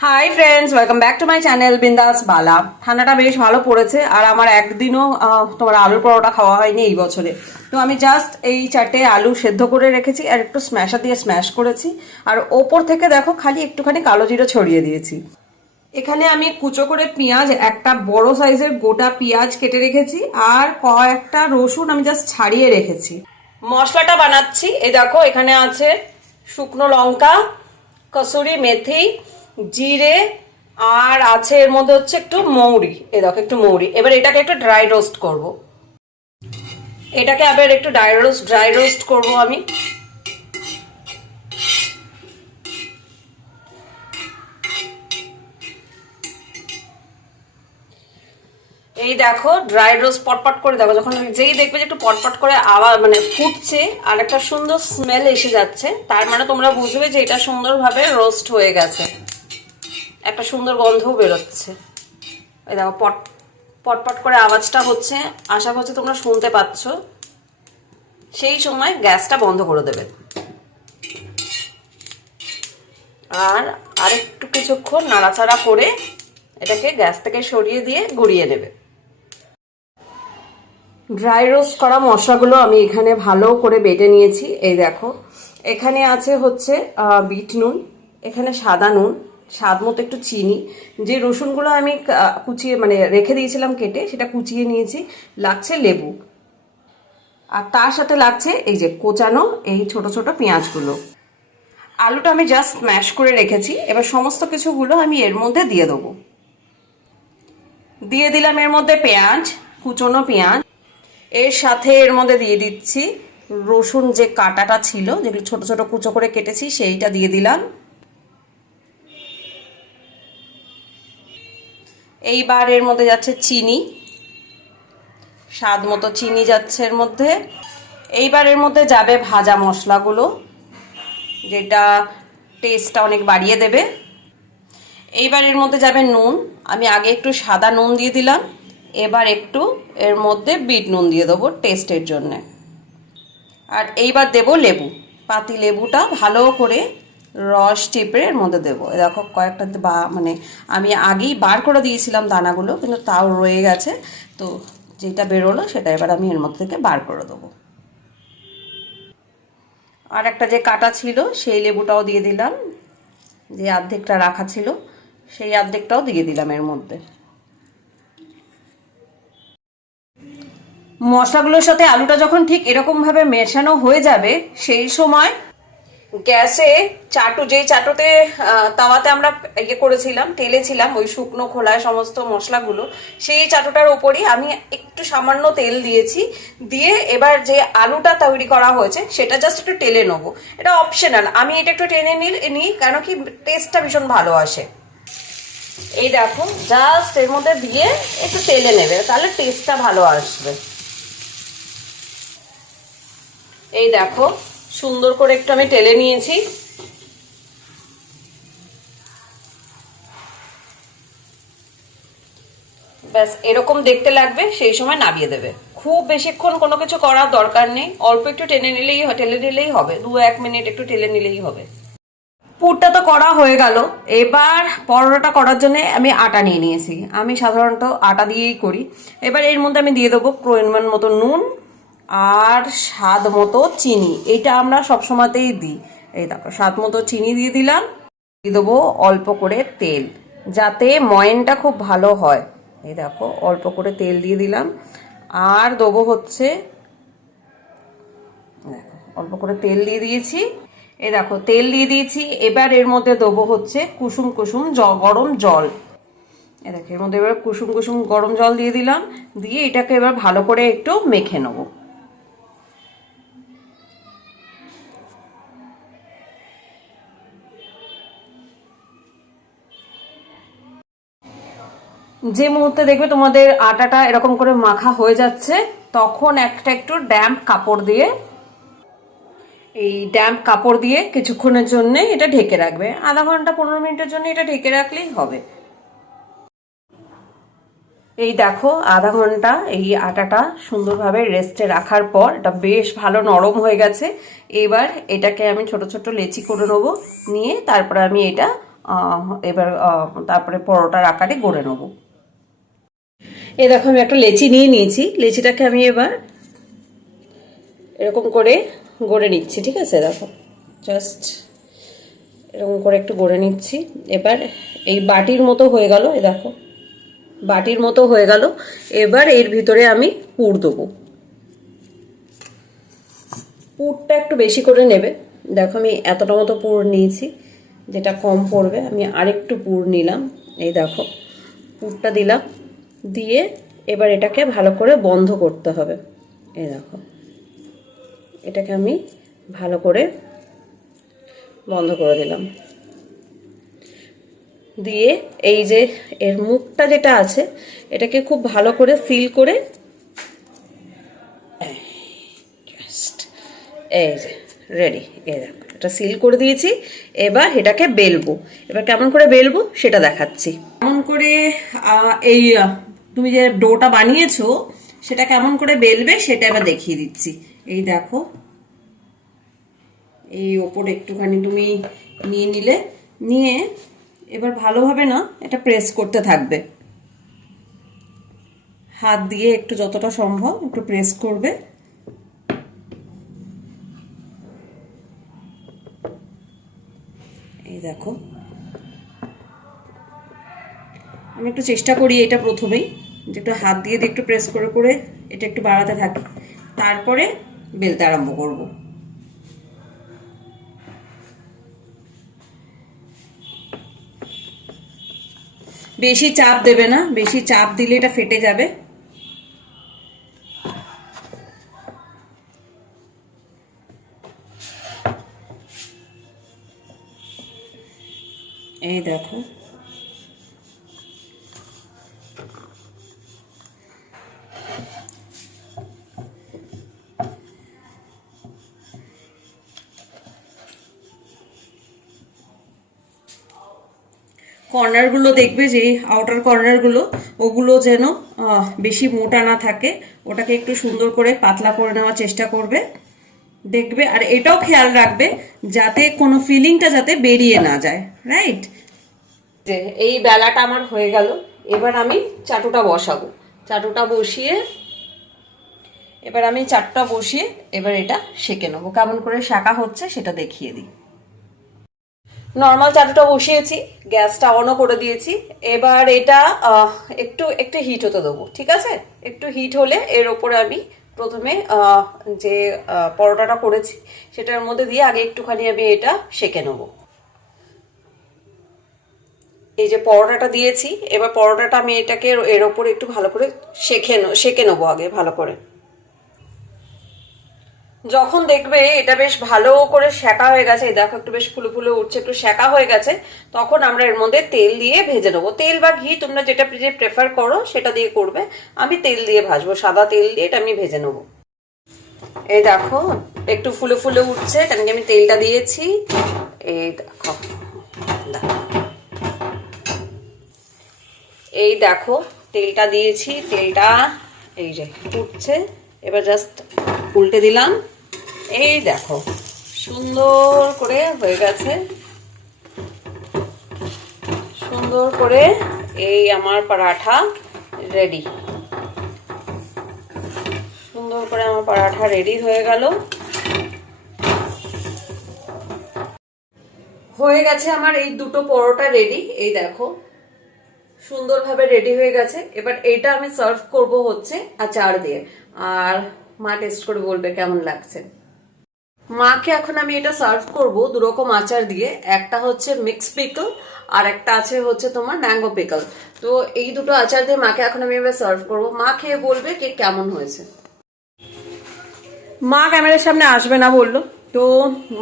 Hi friends, welcome back to my channel বিন্দাস বালা। ঠান্ডাটা বেশ ভালো পড়েছে আর আমার একদিনও তোমার আলুর পরোটা খাওয়া হয়নি এই বছরে। তো আমি জাস্ট এই 4টে আলু সেদ্ধ করে রেখেছি আর একটু স্ম্যাশার দিয়ে স্ম্যাশ করেছি। আর ওপর থেকে দেখো খালি একটুখানি কালো জিরা ছড়িয়ে দিয়েছি। এখানে আমি কুচো করে পেঁয়াজ, একটা বড় সাইজের গোটা পেঁয়াজ কেটে রেখেছি আর কয়েকটা রসুন আমি জাস্ট ছাড়িয়ে রেখেছি। মশলাটা বানাচ্ছি। এই দেখো এখানে আছে শুকনো লঙ্কা, কসুরি মেথি, জিরে, আর আছে এর মধ্যে হচ্ছে একটু মৌরি। এই দেখো একটু মৌরি। এবার এটাকে একটু ড্রাই রোস্ট করব। এটাকে আবার একটু ড্রাই রোস্ট করব আমি। এই দেখো ড্রাই রোস্ট পটপট করে দেখো, যখন যেই দেখবে যে একটু পটপট করে আওয়াজ মানে ফুটছে আর একটা সুন্দর স্মেল এসে যাচ্ছে, তার মানে তোমরা বুঝবে যে এটা সুন্দরভাবে রোস্ট হয়ে গেছে। একটা সুন্দর গন্ধও বেরোচ্ছে। এই দেখো পটপট করে আওয়াজটা হচ্ছে, আশা করছি তোমরা শুনতে পাচ্ছ। সেই সময় গ্যাসটা বন্ধ করে দেবে আর আরেকটু কিছুক্ষণ নাড়াচাড়া করে এটাকে গ্যাস থেকে সরিয়ে দিয়ে গুঁড়িয়ে নেবে। ড্রাই রোস্ট করা মশলাগুলো আমি এখানে ভালো করে বেটে নিয়েছি। এই দেখো এখানে আছে হচ্ছে বিট নুন, এখানে সাদা নুন, স্বাদ মতো একটু চিনি, যে রসুনগুলো আমি কুচিয়ে মানে রেখে দিয়েছিলাম কেটে সেটা কুচিয়ে নিয়েছি, লাগছে লেবু, আর তার সাথে লাগছে এই যে কোচানো এই ছোট ছোট পেঁয়াজগুলো। আলুটা আমি জাস্ট স্ম্যাশ করে রেখেছি। এবার সমস্ত কিছুগুলো আমি এর মধ্যে দিয়ে দেবো। দিয়ে দিলাম এর মধ্যে পেঁয়াজ, কুচনো পেঁয়াজ। এর সাথে এর মধ্যে দিয়ে দিচ্ছি রসুন, যে কাটাটা ছিল যেগুলো ছোট ছোট কুচো করে কেটেছি সেইটা দিয়ে দিলাম। এইবার এর মধ্যে যাচ্ছে চিনি, স্বাদ মতো চিনি যাচ্ছে এর মধ্যে। এইবার এর মধ্যে যাবে ভাজা মশলাগুলো, যেটা টেস্টটা অনেক বাড়িয়ে দেবে। এইবার এর মধ্যে যাবে নুন, আমি আগে একটু সাদা নুন দিয়ে দিলাম, এবার একটু এর মধ্যে বিট নুন দিয়ে দেবো টেস্টের জন্যে। আর এইবার দেবো লেবু, পাতি লেবুটা ভালো করে রস চিপে এর মধ্যে দেবো। দেখো কয়েকটা মানে আমি আগেই বার করে দিয়েছিলাম দানাগুলো, কিন্তু তাও রয়ে গেছে, তো যেটা বেরোলো সেটা এবার আমি এর মধ্যে থেকে বার করে দেবো। আর একটা যে কাটা ছিল সেই লেবুটাও দিয়ে দিলাম, যে অর্ধেকটা রাখা ছিল সেই অর্ধেকটাও দিয়ে দিলাম এর মধ্যে। মশলাগুলোর সাথে আলুটা যখন ঠিক এরকম ভাবে মেশানো হয়ে যাবে, সেই সময় গ্যাসে যেই চাটুতে তাওয়াতে আমরা ইয়ে করেছিলাম, টেলেছিলাম ওই শুকনো খোলায় সমস্ত মশলাগুলো, সেই চাটুটার উপরই আমি একটু সামান্য তেল দিয়েছি। দিয়ে এবার যে আলুটা তৈরি করা হয়েছে সেটা জাস্ট একটু টেলে নেবো। এটা অপশনাল, আমি এটা একটু টেনে নিই কেন কি টেস্টটা ভীষণ ভালো আসে। এই দেখো জাস্ট এর মধ্যে দিয়ে একটু তেলে নেবে, তাহলে টেস্টটা ভালো আসবে। এই দেখো সুন্দর করে একটু আমি টেলে নিয়েছি। ব্যাস এরকম দেখতে লাগবে, সেই সময় নামিয়ে দেবে। খুব বেশিক্ষণ কোনো কিছু করার দরকার নেই, অল্প একটু টেলে নিলেই হবে, 2-1 মিনিট একটু টেলে নিলেই হবে। পুরটা তো করা হয়ে গেল। এবার পরোটাটা করার জন্য আমি আটা নিয়ে নিয়েছি। আমি সাধারণত আটা দিয়েই করি। এবার এর মধ্যে আমি দিয়ে দেবো পরিমাণ মতো নুন আর স্বাদ মতো চিনি। এটা আমরা সবসময়তেই দিই। এই দেখো স্বাদ মতো চিনি দিয়ে দিলাম। দিয়ে দেবো অল্প করে তেল, যাতে ময়নটা খুব ভালো হয়। এই দেখো অল্প করে তেল দিয়ে দিলাম। আর দেবো হচ্ছে অল্প করে তেল দিয়ে দিয়েছি। এই দেখো তেল দিয়ে দিয়েছি। এবার এর মধ্যে দেবো হচ্ছে কুসুম কুসুম গরম জল। এই দেখো এর মধ্যে এবার কুসুম কুসুম গরম জল দিয়ে দিলাম। দিয়ে এটাকে এবার ভালো করে একটু মেখে নেবো। যে মুহূর্তে দেখবে তোমাদের আটাটা এরকম করে মাখা হয়ে যাচ্ছে, তখন একটু ড্যাম্প কাপড় দিয়ে কিছুক্ষণের জন্য এটা ঢেকে রাখবে। আধা ঘন্টা 15 মিনিটের জন্য এটা ঢেকে রাখলেই হবে। এই দেখো আধা ঘন্টা এই আটাটা সুন্দরভাবে রেস্টে রাখার পর এটা বেশ ভালো নরম হয়ে গেছে। এবার এটাকে আমি ছোট ছোট লেচি করে নেবো, নিয়ে তারপর আমি এটা এবার তারপরে পরোটার আকারে গড়ে নেবো। এই দেখো আমি একটা লেচি নিয়ে নিয়েছি, লেচিটাকে আমি এবার এরকম করে গড়ে নিচ্ছি, ঠিক আছে? দেখো জাস্ট এরকম করে একটু গড়ে নিচ্ছি। এবার এই বাটির মতো হয়ে গেল, এই দেখো বাটির মতো হয়ে গেল। এবার এর ভিতরে আমি পুর দেবো। পুরটা একটু বেশি করে নেবে। দেখো আমি এতটা মতো পুর নিয়েছি, যেটা কম পড়বে আমি আরেকটু পুর নিলাম। এই দেখো পুরটা দিলাম, দিয়ে এবার এটাকে ভালো করে বন্ধ করতে হবে। এই দেখো এটাকে আমি ভালো করে বন্ধ করে দিলাম, দিয়ে এই যে এর মুখটা যেটা আছে এটাকে খুব ভালো করে সিল করে এই যে রেডি। এই দেখো এটা সিল করে দিয়েছি। এবার এটাকে বেলবো। এবার কেমন করে বেলবো সেটা দেখাচ্ছি। কেমন করে এই তুমি যে ডোটা বানিয়েছো সেটা কেমন করে বেলবে সেটা এবার দেখিয়ে দিচ্ছি। এই দেখো এই ওপরে একটুখানি তুমি নিয়ে নিলে, নিয়ে এবার ভালোভাবে না এটা প্রেস করতে থাকবে, হাত দিয়ে একটু যতটা সম্ভব একটু প্রেস করবে। এই দেখো আমি একটু চেষ্টা করি এটা প্রথমেই যে একটু হাত দিয়ে একটু প্রেস করে করে এটা একটু বাড়াতে থাকি, তারপরে বেলতে আরম্ভ করব। বেশি চাপ দেবে না, বেশি চাপ দিলে এটা ফেটে যাবে। এই দেখো কর্নারগুলো দেখবে যে আউটার কর্নারগুলো ওগুলো যেন বেশি মোটা না থাকে, ওটাকে একটু সুন্দর করে পাতলা করে নেওয়ার চেষ্টা করবে, দেখবে। আর এটাও খেয়াল রাখবে যাতে কোনো ফিলিংটা যাতে বেরিয়ে না যায়, রাইট? যে এই বেলাটা আমার হয়ে গেল। এবার আমি চাটুটা বসাবো। চাটুটা বসিয়ে এবার আমি চাটুটা বসিয়ে এবার এটা সেঁকে নেবো। কেমন করে সেঁকা হচ্ছে সেটা দেখিয়ে দিই। নর্মাল চাটুটা বসিয়েছি, গ্যাসটা অনও করে দিয়েছি। এবার এটা একটু একটু হিট হতে দেবো, ঠিক আছে? একটু হিট হলে এর ওপরে আমি প্রথমে যে পরোটাটা করেছি সেটার মধ্যে দিয়ে আগে একটুখানি আমি এটা সেঁকে নেবো। এই যে পরোটাটা দিয়েছি, এবার পরোটাটা আমি এটাকে এর ওপরে একটু ভালো করে সেঁকে নেবো আগে ভালো করে। যখন দেখবে এটা বেশ ভালো করে সেঁকা হয়ে গেছে, এই দেখো একটু বেশ ফুলে ফুলে উঠছে, একটু সেঁকা হয়ে গেছে, তখন আমরা এর মধ্যে তেল দিয়ে ভেজে নেবো। তেল বা ঘি তোমরা যেটা প্রেফার করো সেটা দিয়ে করবে। আমি তেল দিয়ে ভাজবো, সাদা তেল দিয়ে এটা আমি ভেজে নেবো। এই দেখো একটু ফুলে ফুলে উঠছে, কারণ আমি তেলটা দিয়েছি। এই দেখো এই দেখো তেলটা দিয়েছি, তেলটা এই যে উঠছে। এবার জাস্ট উল্টে দিলাম। এই দেখো সুন্দর করে হয়ে গেছে, সুন্দর করে এই আমার পরাঠা রেডি। সুন্দর করে আমার পরাঠা রেডি হয়ে গেল। হয়ে গেছে আমার এই দুটো পরোটা রেডি। এই দেখো সুন্দরভাবে রেডি হয়ে গেছে। এবার এটা আমি সার্ভ করব হচ্ছে আচার দিয়ে, আর মা টেস্ট করে বলবে কেমন লাগছে। মাকে এখন আমি এটা সার্ভ করব দুরকম আচার দিয়ে, একটা হচ্ছে মিক্স পিকল আর একটা আছে হচ্ছে তোমার ম্যাঙ্গো পিকল। তো এই দুটো আচার দিয়ে মাকে এখন আমি এবার সার্ভ করব। মা খেয়ে বলবে যে কেমন হয়েছে। মা ক্যামেরার সামনে আসবে না বললো, তো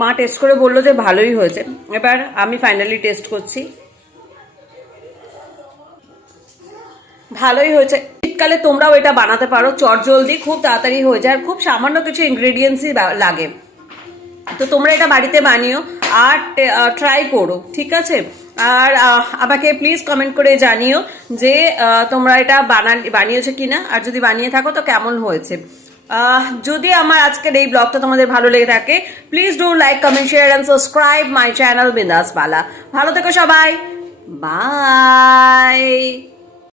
মা টেস্ট করে বললো যে ভালোই হয়েছে। এবার আমি ফাইনালি টেস্ট করছি। ভালোই হয়েছে। শীতকালে তোমরাও এটা বানাতে পারো, চটজলদি খুব তাড়াতাড়ি হয়ে যায়, আর খুব সামান্য কিছু ইনগ্রেডিয়েন্টসই লাগে। তো তোমরা এটা বাড়িতে বানিও আর ট্রাই করো, ঠিক আছে? আর আমাকে প্লিজ কমেন্ট করে জানিও যে তোমরা এটা বানিয়েছো কিনা, আর যদি বানিয়ে থাকো তো কেমন হয়েছে। যদি আমার আজকের এই ব্লগটা তোমাদের ভালো লেগে থাকে, please do like, comment, share and subscribe my channel বিন্দাস বালা। ভালো থেকো সবাই, বাই।